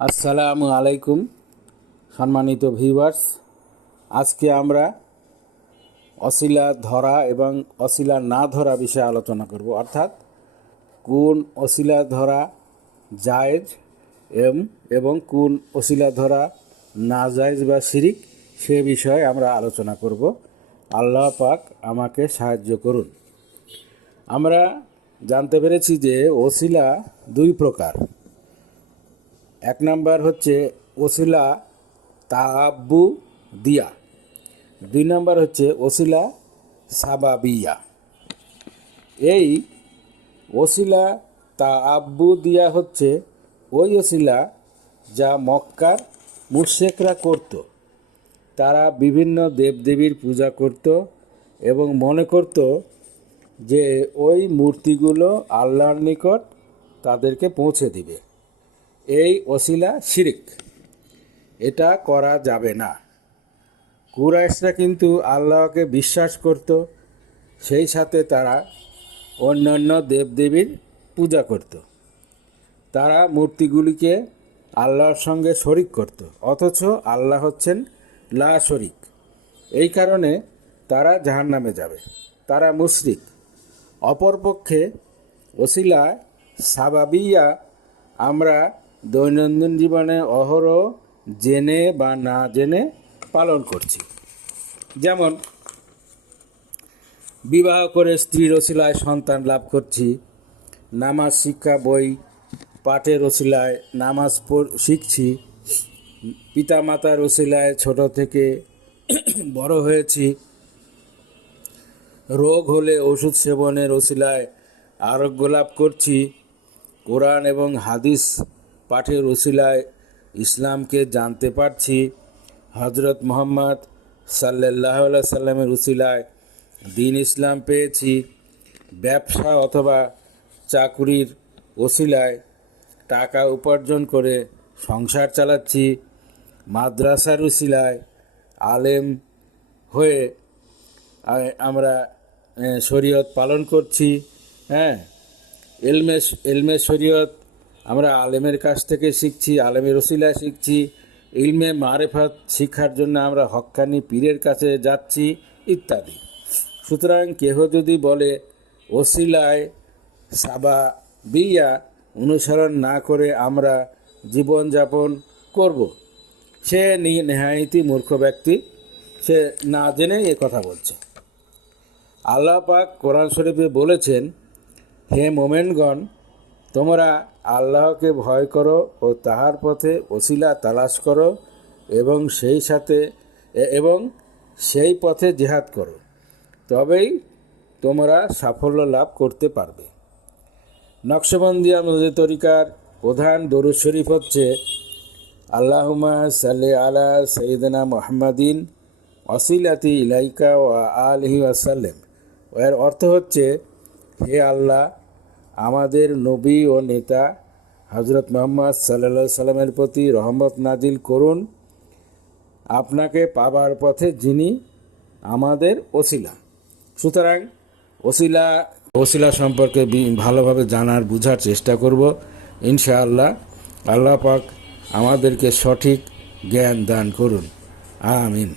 আসসালামু আলাইকুম, সম্মানিত ভিউয়ার্স আজকে আমরা অশিলা ধরা এবং অশিলা না ধরা বিষয়ে আলোচনা করব। অর্থাৎ কোন অশিলা ধরা জায়েজ এম এবং কোন অশিলা ধরা না জায়েজ বা শিরিক সে বিষয়ে আমরা আলোচনা করব। আল্লাহ পাক আমাকে সাহায্য করুন। আমরা জানতে পেরেছি যে ওসিলা দুই প্রকার। এক নাম্বার হচ্ছে ওসিলা তাব্বু দিয়া। দুই নাম্বার হচ্ছে ওসিলা সাবাবিয়া। এই ওসিলা তা আব্বু দিয়া হচ্ছে ওই ওসিলা যা মক্কার মুর্শেকরা করত। তারা বিভিন্ন দেবদেবীর পূজা করত এবং মনে করত যে ওই মূর্তিগুলো আল্লাহর নিকট তাদেরকে পৌঁছে দিবে। এই ওসিলা শিরিক। এটা করা যাবে না। কুরাইশরা কিন্তু আল্লাহকে বিশ্বাস করত, সেই সাথে তারা অন্যান্য দেবদেবীর পূজা করত। তারা মূর্তিগুলিকে আল্লাহর সঙ্গে শরিক করত, অথচ আল্লাহ হচ্ছেন লা শরিক। এই কারণে তারা জাহান্নামে যাবে। তারা মুশরিক। অপরপক্ষে ওসিলা সাবাবিয়া আমরা দৈনন্দিন জীবনে অহরহ জেনে বা না জেনে পালন করছি। যেমন, বিবাহ করে স্ত্রীর ওসিলায় সন্তান লাভ করছি, নামাজ শিক্ষা, বই, পাঠের ওসিলায় নামাজ শিখছি, পিতামাতার ওসিলায় ছোট থেকে বড় হয়েছি, রোগ হলে ওষুধ সেবনের ওসিলায় আরোগ্য লাভ করছি, কোরআন এবং হাদিস পাঠের ওসিলায় ইসলামকে জানতে পারছি। হজরত মোহাম্মদ সাল্লাহ সাল্লামের উসিলায় দিন ইসলাম পেয়েছি। ব্যবসা অথবা চাকুরির ওসিলায় টাকা উপার্জন করে সংসার চালাচ্ছি। মাদ্রাসার উসিলায় আলেম হয়ে আমরা শরীয়ত পালন করছি। হ্যাঁ এলমে এলমে শরীয়ত আমরা আলেমের কাছ থেকে শিখছি, আলেমের ওসিলায় শিখছি, ইলমে মারেফাত শিক্ষার জন্য আমরা হক্কানি পীরের কাছে যাচ্ছি, ইত্যাদি। সুতরাং কেহ যদি বলে, ওসিলায় সাবা বিয়া অনুসরণ না করে আমরা জীবনযাপন করব সে নেহাইতি মূর্খ ব্যক্তি, সে না জেনে এ কথা বলছে। আল্লাহ পাক কোরআন শরীফে বলেছেন, হে মোমেনগণ তোমরা আল্লাহকে ভয় করো ও তাহার পথে ওসিলা তালাশ করো এবং সেই সাথে এবং সেই পথে জেহাদ করো। তবেই তোমরা সাফল্য লাভ করতে পারবে। নকশবন্দিয়া মসজিদ তরিকার প্রধান দরুদ শরীফ হচ্ছে আল্লাহুমা সাল্লি আলা সঈদনা মোহাম্মদিন অসিলাতি ইলাইকা ও আলহি আসাল্লাম এর অর্থ হচ্ছে, হে আল্লাহ আমাদের নবী ও নেতা হজরত মোহাম্মদ সাল্লা সাল্লামের প্রতি রহমত নাজিল করুন। আপনাকে পাবার পথে যিনি আমাদের ওসিলা। সুতরাং ওসিলা ওসিলা সম্পর্কে ভালোভাবে জানার, বুঝার চেষ্টা করব। ইনশাআল্লাহ আল্লাহ পাক আমাদেরকে সঠিক জ্ঞান দান করুন। আমিন।